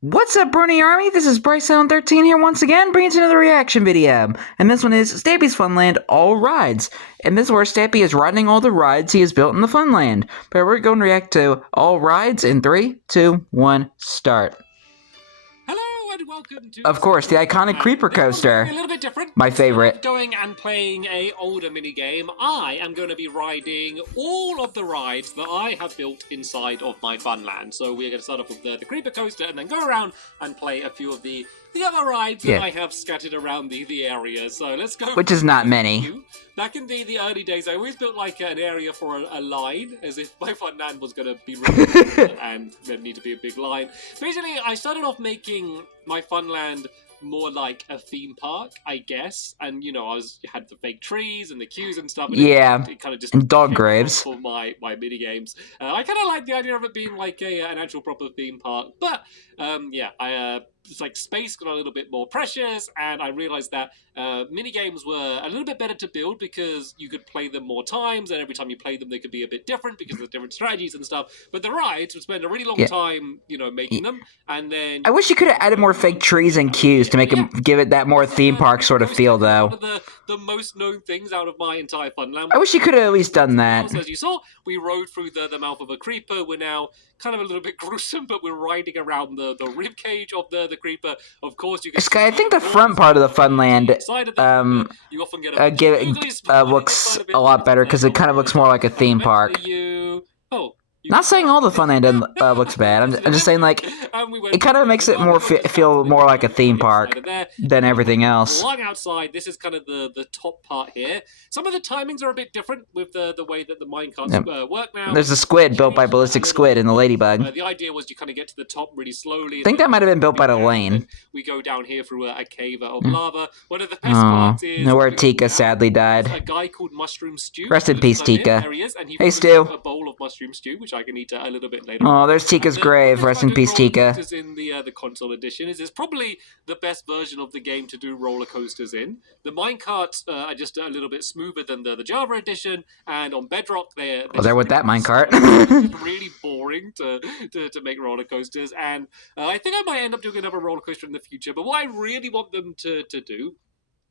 What's up, Brony Army? This is BryceAllen13 here once again, bringing you another reaction video. And this one is Stampy's Funland All Rides. And this is where Stampy is riding all the rides he has built in the Funland. But we're going to react to all rides in 3, 2, 1, start. Hello and welcome to. Of course, the iconic creeper coaster. A little bit different. My favorite. Instead of going and playing a older minigame, I am going to be riding all of the rides that I have built inside of my Funland. So we're going to start off with the creeper coaster and then go around and play a few of the other rides that I have scattered around the area. So let's go. Which is not many. Back in the early days, I always built like an area for a line, as if my Funland was going to be really and there'd need to be a big line. Basically, I started off making my Funland more like a theme park, I guess, and you know, had the fake trees and the queues and stuff. And it kind of just and dog graves for my mini games. I kind of like the idea of it being like an actual proper theme park, but it's like space got a little bit more precious, and I realized that mini games were a little bit better to build because you could play them more times, and every time you play them, they could be a bit different because there's different strategies and stuff. But the rides would spend a really long time, you know, making them, and then I wish you could have added more fake trees and queues to make them give it that more theme park sort of feel, though. One of the most known things out of my entire Funland. I wish you could have at least done that. So as you saw, we rode through the mouth of a creeper. We're now kind of a little bit gruesome, but we're riding around the rib cage of the creeper. Of course, you can. Sky, I think the front part of the Funland you often get looks a lot better because it kind of looks more like a theme park. Not saying all the Funland looks bad. I'm just saying, like, it kind of makes it more feel more like a theme park than everything else. Along outside, this is kind of the top part here. Some of the timings are a bit different with the way that the minecarts work now. There's a squid built by Ballistic Squid and the Ladybug. The idea was you kind of get to the top really slowly. I think that might have been built by the lane. We go down here through a cave of lava. One of the best parts is where Tika sadly died. A guy called Mushroom Stew. Rest in peace, Tika. There he is, and he hey, Stu. A bowl of mushroom stew, which I can eat a little bit later. Oh, there's Tika's grave. Rest in peace, Tika. In the console edition, is probably the best version of the game to do roller coasters in. The minecarts are just a little bit smoother than the Java edition, and on Bedrock they're there with that minecart. It's really boring to make roller coasters, and I think I might end up doing another roller coaster in the future. But what I really want them to do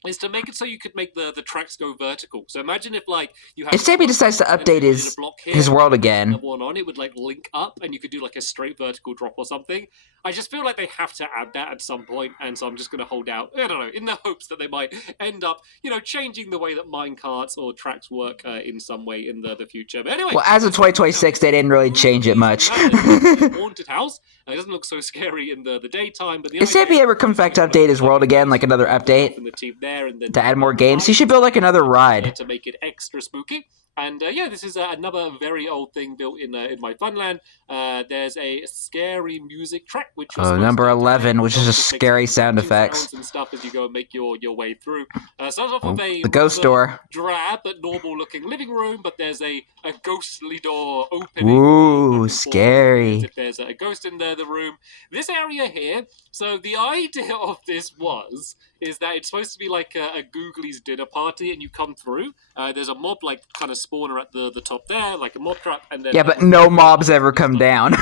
is to make it so you could make the tracks go vertical. So imagine if, like, you had... If Stampy decides to update his world again... one on, it would, like, link up, and you could do, like, a straight vertical drop or something. I just feel like they have to add that at some point, and so I'm just going to hold out, I don't know, in the hopes that they might end up, you know, changing the way that minecarts or tracks work in some way in the future. But anyway... Well, as of 2026, they didn't really change it much. Haunted house. It doesn't look so scary in the daytime, but... If Stampy ever comes back to update his world again, like another update... to add more games, he should build like another ride to make it extra spooky. And yeah, this is another very old thing built in my Funland. There's a scary music track, which was number 11, which is just scary sound effects and stuff as you go and make your way through. Starts off with the ghost door, drab but normal-looking living room, but there's a ghostly door opening. Ooh, scary! If there's a ghost in the room. This area here. So the idea of this is that it's supposed to be like a Googly's dinner party, and you come through. There's a mob like kind of spawner at the top there, like a mob trap, and then but no mobs ever come down.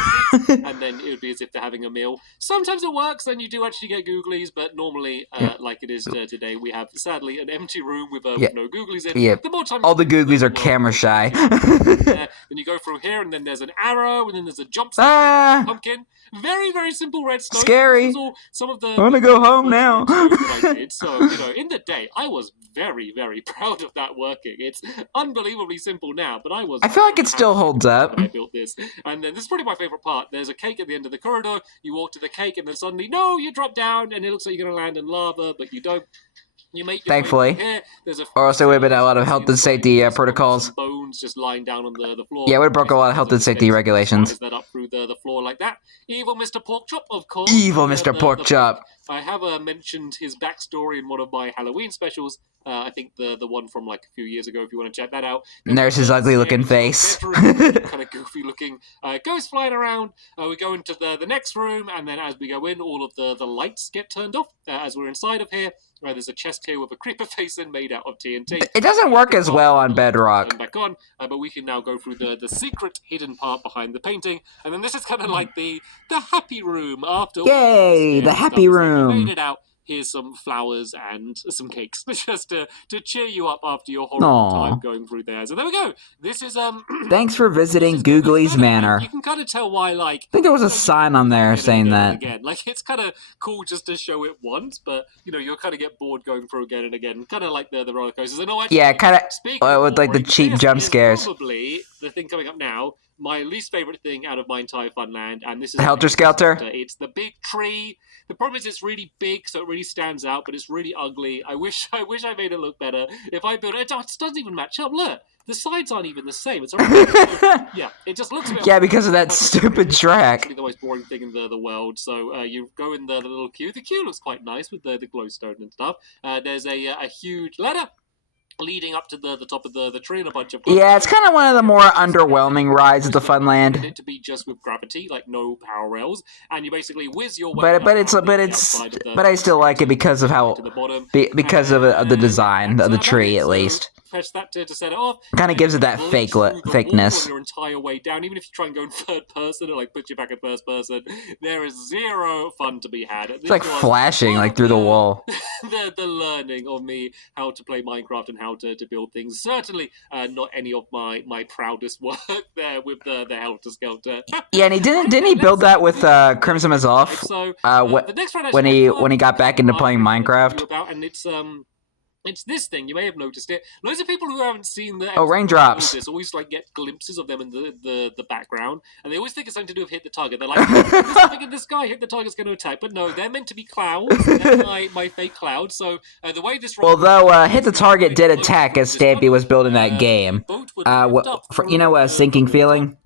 And then it would be as if they're having a meal. Sometimes it works, and you do actually get Googlies, but normally, like it is today, we have sadly an empty room with no Googlies in. Yeah, all the Googlies are camera shy. Then you go through here, and then there's an arrow, and then there's a jump pumpkin. Very, very simple redstone. Scary. Some of the I want to go home now. So, you know, in the day, I was very, very proud of that working. It's unbelievably simple now, but I feel like it still holds up. I built this. And then this is probably my favorite part. There's a cake at the end of the corridor. You walk to the cake, and then suddenly, no, you drop down, and it looks like you're going to land in lava, but you don't. You make thankfully, or else there would have been a lot of health and safety protocols. Bones just lying down on the floor. Yeah, it would have broke a lot of health and safety regulations. That up through the floor like that. Evil Mr. Porkchop, of course. Evil Mr. Porkchop. I have mentioned his backstory in one of my Halloween specials. I think the one from like a few years ago, if you want to check that out. And there's his ugly looking face. Kind of goofy looking ghost flying around. We go into the next room, and then as we go in, all of the lights get turned off as we're inside of here. There's a chest here with a creeper face in made out of TNT. It doesn't work as well on Bedrock. Turn back on, but we can now go through the secret hidden part behind the painting, and then this is kind of like the happy room after. Yay, the happy room. We made it out. Here's some flowers and some cakes just to cheer you up after your horrible time going through there. So there we go. This is Thanks for visiting Googly's Manor. You can kind of tell why, like, I think there was a sign on there saying that. Again. Like, it's kind of cool just to show it once, but you know, you'll kind of get bored going through again and again, kind of like the roller coasters. And yeah, kind of with like the cheap jump scares. Probably the thing coming up now. My least favorite thing out of my entire Funland, and this is Helter Skelter. It's the big tree. The problem is it's really big, so it really stands out, but it's really ugly. I wish I made it look better. If I built it, it doesn't even match up. Look, the sides aren't even the same. It's yeah, it just looks a bit. Yeah, because of that stupid track. It's the most boring thing in the world. So you go in the little queue. The queue looks quite nice with the glowstone and stuff. There's a huge ladder leading up to the top of the tree and a bunch of... Yeah, it's kind of one of the more underwhelming rides of the Funland. It to be just with gravity, like no power rails, and you basically whiz your way... But I still like it because of how... Because of the design of the tree, at least. Press that to set it off. Kind of gives it that fakeness. Your entire way down, even if you try and go in third person or like put you back in first person, there is zero fun to be had. It's like flashing like through the wall. the learning of me how to play Minecraft and how to build things. Certainly not any of my proudest work there with the Helter Skelter. Yeah, and he didn't he build that with Crimson Off? So when he got back into playing Minecraft. And it's this thing. You may have noticed it. Loads of people who haven't seen the raindrops always like get glimpses of them in the background, and they always think it's something to do with hit the target. They're like, there's something in the sky, hit the target's going to attack. But no, they're meant to be clouds. They're my fake clouds. So the way this... Although hit the target did attack as Stampy was building that game. Sinking feeling?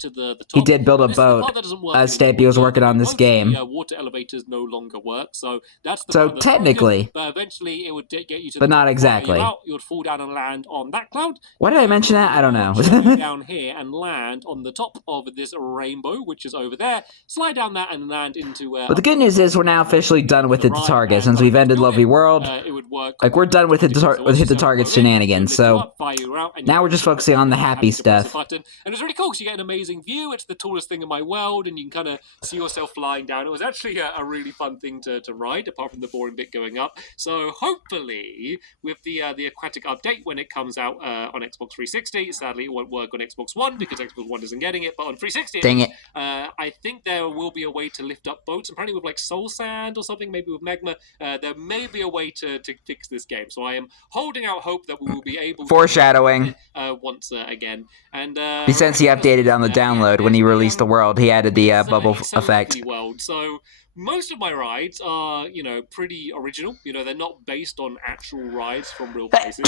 He did build a boat as Stampy was working on this game. Water elevators no longer work, so that's the... So technically... But eventually it would get you to... But not exactly. You would fall down and land on that cloud. Why did I mention that? I don't know. Down here and land on the top of this rainbow, which is over there. Slide down that and land into... but the good news is we're now officially done with Hit the Target since we've ended Lovely World. It would work. Like, we're done with Hit the Target shenanigans, so now we're just focusing on the happy stuff. And it's really cool because you get an amazing view. It's the tallest thing in my world, and you can kind of see yourself flying down. It was actually a really fun thing to ride, apart from the boring bit going up. So hopefully, with the aquatic update when it comes out on Xbox 360. Sadly, it won't work on Xbox One because Xbox One isn't getting it, but on 360, dang it. I think there will be a way to lift up boats. Apparently with like soul sand or something, maybe with magma, there may be a way to fix this game. So I am holding out hope that we will be able foreshadowing to once again. And since he updated on the download when he released the world, he added the bubble effect. World. So most of my rides are, pretty original. They're not based on actual rides from real places.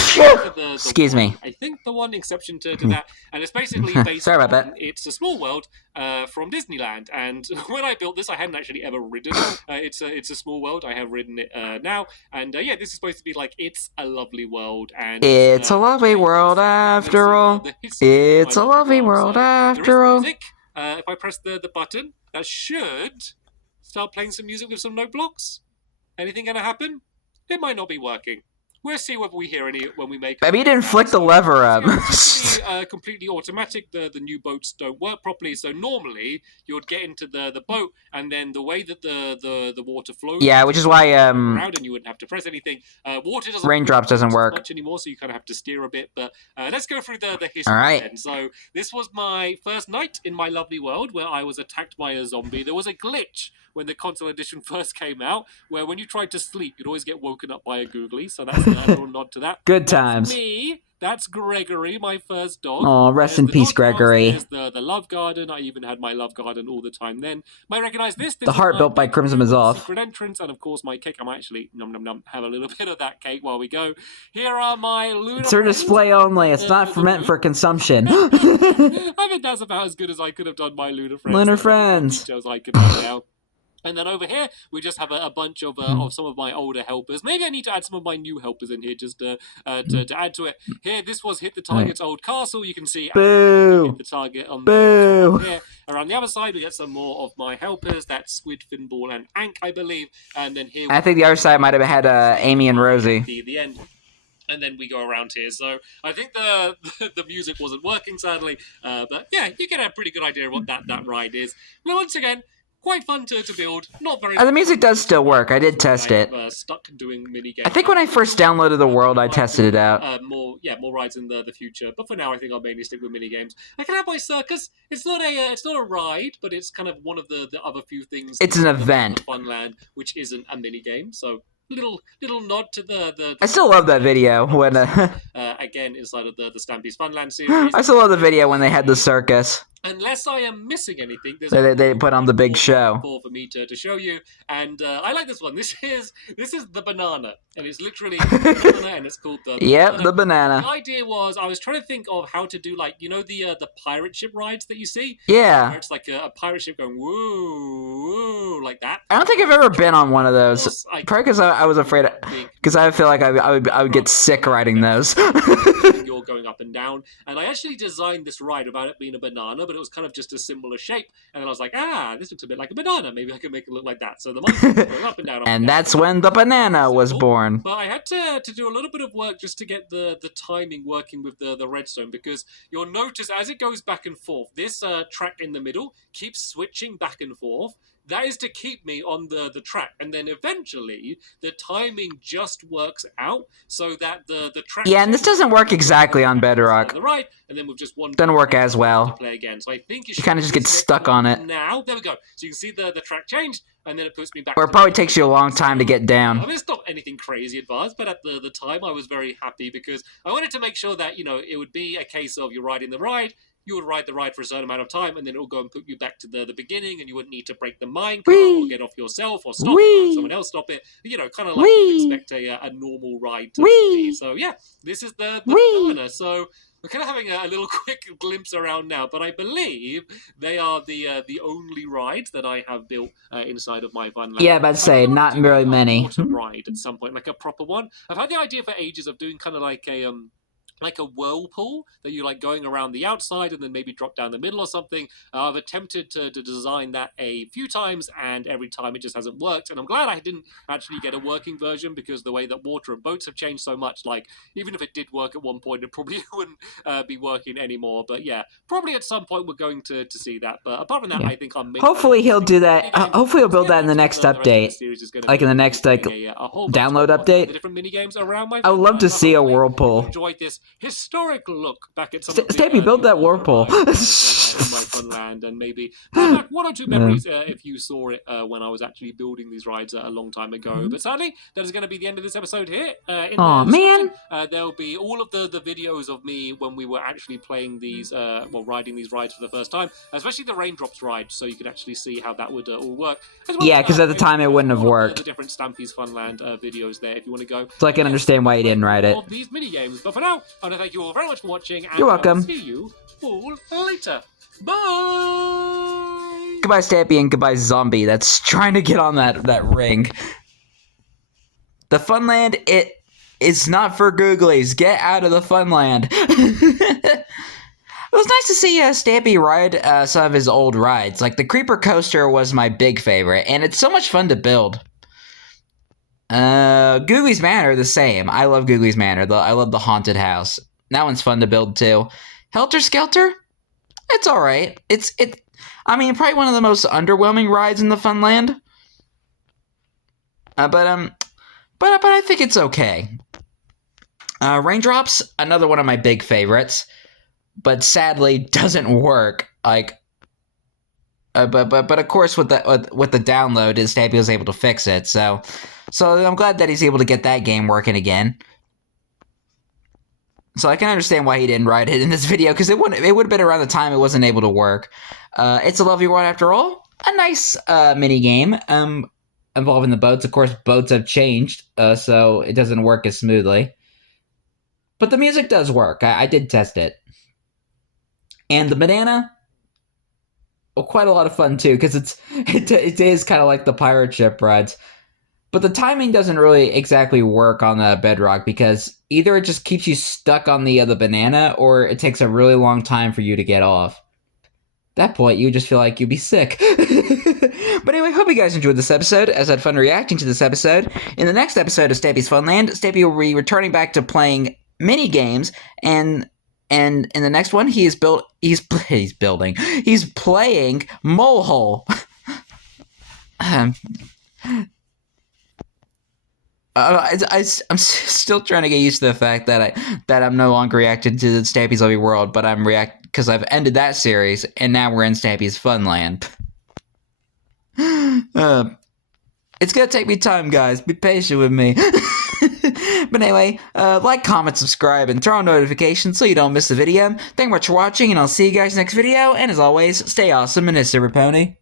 Excuse me. I think the one exception to that, and it's basically based Sorry about that. It's a Small World from Disneyland. And when I built this, I hadn't actually ever ridden. It's a Small World. I have ridden it now. And this is supposed to be like, it's a lovely world. And it's a lovely world after all. It's a lovely world after all. Music. If I press the button, that should start playing some music with some note blocks. Anything gonna happen? It might not be working. We'll see whether we hear any when we make... Maybe you didn't flick the lever up. It's completely automatic. The new boats don't work properly. So normally you would get into the boat, and then the way that the water flows... Yeah, which is why... around, and you wouldn't have to press anything. Water doesn't... Raindrops doesn't work much anymore, so you kind of have to steer a bit. But let's go through the history. All right. Then. So this was my first night in my lovely world where I was attacked by a zombie. There was a glitch when the console edition first came out, where when you tried to sleep, you'd always get woken up by a googly. So that's a little nod to that. Good times. That's me. That's Gregory, my first dog. Oh, rest in peace, Gregory. There's the love garden. I even had my love garden all the time then. Might recognize this. The heart built by Crimson is off. Secret entrance, and of course my cake. I might actually have a little bit of that cake while we go. Here are my lunar. It's for display only. It's not meant for consumption. I think that's about as good as I could have done my lunar friends. Lunar friends. Details I could do now. And then over here, we just have a bunch of some of my older helpers. Maybe I need to add some of my new helpers in here just to add to it. Here, this was hit the target's old castle. You can see Boo! hit the target on Boo! here. Around the other side, we get some more of my helpers. That's Squid, Finball, and Ank, I believe. And then here, I think the other side might have had Amy and Rosie. The end. And then we go around here. So I think the music wasn't working, sadly. But yeah, you get a pretty good idea of what that ride is. Now, once again, quite fun to build. Not very. The music does still work. I did test it. Stuck doing mini games. I think when I first downloaded the world, I tested it out. More rides in the future. But for now, I think I'll mainly stick with mini games. I can have my circus. It's not a ride, but it's kind of one of the other few things. It's an event. Funland, which isn't a mini game. So. Little nod to the I still love that video when again inside of the Stampy's Funland series. I still love the video when they had the circus. Unless I am missing anything, they put on the big show for me to show you, and I like this one. This is the banana, and it's literally a banana, and it's called the banana. The banana. The idea was I was trying to think of how to do the pirate ship rides that you see. Yeah. Where it's like a pirate ship going woo woo like that. I don't think I've ever been on one of those. Probably because I was afraid, because I feel like I would get sick riding those. You're going up and down, and I actually designed this ride about it being a banana, but it was kind of just a similar shape. And then I was like, this looks a bit like a banana. Maybe I can make it look like that. So the monkey was going up and down. And that's when the banana was born. But I had to do a little bit of work just to get the timing working with the redstone, because you'll notice as it goes back and forth, this track in the middle keeps switching back and forth. That is to keep me on the track, and then eventually the timing just works out so that the track. Yeah, and this doesn't work exactly on Bedrock. The right, and then with just one. Doesn't work as well. To play again, so I think you kind of just get stuck on it. Now there we go. So you can see the track changed, and then it puts me back. Or it probably takes you a long time to get down. I mean, it's not anything crazy advanced, but at the time I was very happy because I wanted to make sure that it would be a case of you're riding the ride. You would ride the ride for a certain amount of time, and then it will go and put you back to the beginning, and you wouldn't need to break the mine or get off yourself or stop it, or someone else stop it. Kind of like you expect a normal ride to be. So yeah, this is the banana. So we're kind of having a little quick glimpse around now, but I believe they are the only rides that I have built inside of my Funland. Yeah, but say not very many. Ride at some point, like a proper one. I've had the idea for ages of doing kind of like a whirlpool that you like going around the outside and then maybe drop down the middle or something. I've attempted to design that a few times, and every time it just hasn't worked. And I'm glad I didn't actually get a working version, because the way that water and boats have changed so much, like even if it did work at one point, it probably wouldn't be working anymore. But yeah, probably at some point we're going to see that. But apart from that, I think I'm. Hopefully he'll do that. Hopefully he'll build that in the next update, like in the next download update. Different mini games around my. I would love to see a whirlpool. Enjoyed this historical look back at some Stampy, build that whirlpool. in my Funland, and maybe back one or two memories if you saw it when I was actually building these rides a long time ago. But sadly, that is going to be the end of this episode here. Man. There'll be all of the videos of me when we were actually playing these, riding these rides for the first time, especially the raindrops ride, so you could actually see how that would all work. Yeah, because at the time it wouldn't have worked. The different Stampy's Funland videos there if you want to go. So I can understand why you didn't ride it. Of these mini games, but for now, I want to thank you all very much for watching. And you're welcome. See you all later. Bye. Goodbye, Stampy, and goodbye, Zombie. That's trying to get on that ring. The Funland, it is not for googlies. Get out of the Funland. It was nice to see Stampy ride some of his old rides. Like the Creeper Coaster was my big favorite, and it's so much fun to build. Googly's Manor, the same. I love Googly's Manor. I love the haunted house. That one's fun to build too. Helter Skelter? It's alright. I mean, probably one of the most underwhelming rides in the Funland. But I think it's okay. Raindrops, another one of my big favorites, but sadly doesn't work. Like, but of course with the download, Stampy was able to fix it. So I'm glad that he's able to get that game working again. So I can understand why he didn't write it in this video, because it would have been around the time it wasn't able to work. It's a lovely one after all. A nice mini game involving the boats. Of course, boats have changed, so it doesn't work as smoothly. But the music does work. I did test it. And the banana, quite a lot of fun too, because it is kind of like the pirate ship rides. But the timing doesn't really exactly work on the Bedrock, because either it just keeps you stuck on the banana, or it takes a really long time for you to get off. At that point, you just feel like you'd be sick. But anyway, hope you guys enjoyed this episode, as I had fun reacting to this episode. In the next episode of Stampy's Funland, Stampy will be returning back to playing mini games, and in the next one, he's playing Molehole. I'm still trying to get used to the fact that I'm no longer reacting to Stampy's Lovely World, but I'm because I've ended that series, and now we're in Stampy's Funland. It's gonna take me time, guys. Be patient with me. But anyway, like, comment, subscribe, and turn on notifications so you don't miss the video. Thank you much for watching, and I'll see you guys next video. And as always, stay awesome and it's Silver Pony.